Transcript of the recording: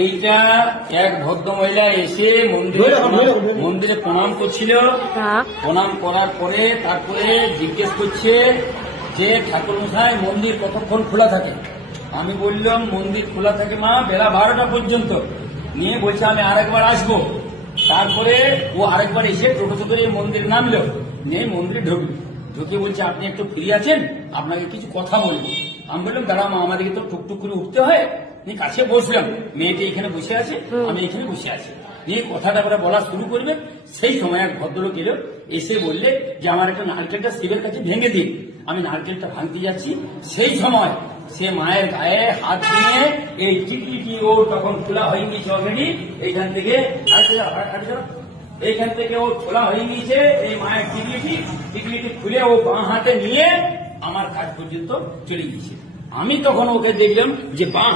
এইটা এক ভদ্র মহিলা এসে মন্দিরে প্রণাম করছিল। প্রণাম করার পরে তারপরে জিজ্ঞেস করছে যে ঠাকুর মশাই মন্দির কতক্ষণ খোলা থাকে। আমি বললাম মন্দির খোলা থাকে মা বেলা 12টা পর্যন্ত। নিয়ে বলছে আমি আরেকবার আসবো। তারপরে ও আরেকবার এসে টোটো করে মন্দিরে নামলো, নিয়ে মন্দিরে ঢুকে বলছে আপনি একটু ফ্রি আছেন, আপনাকে কিছু কথা বলবো। আমি বললাম দাঁড়া মা, আমাদেরকে তো টুকটুক করে উঠতে হয়। নিয়ে কাছে বসলাম, মেয়েটি এখানে বসে আছে, আমি এখানে বসে আছি। নিয়ে কথাটা আমরা বলা শুরু করবে, সেই সময় এক ভদ্রলোক এলো, এসে বললে যে আমার একটা নারকেলটা শিবের কাছে ভেঙে দিন। আমি নারকেলটা ভাঙতে যাচ্ছি, সেই সময় সে মায়ের গায়ে হাত দিয়ে এই টিকলিটি ও তখন খোলা হয়ে গিয়েছে অলরেডি। এইখান থেকে এইখান থেকে ও খোলা হয়ে গিয়েছে। এই মায়ের টিকলিটি খুলে ও বাঁ হাতে নিয়ে আমার কাজ পর্যন্ত চলে গিয়েছে। আমি তখন ওকে দেখলাম যে বাঁ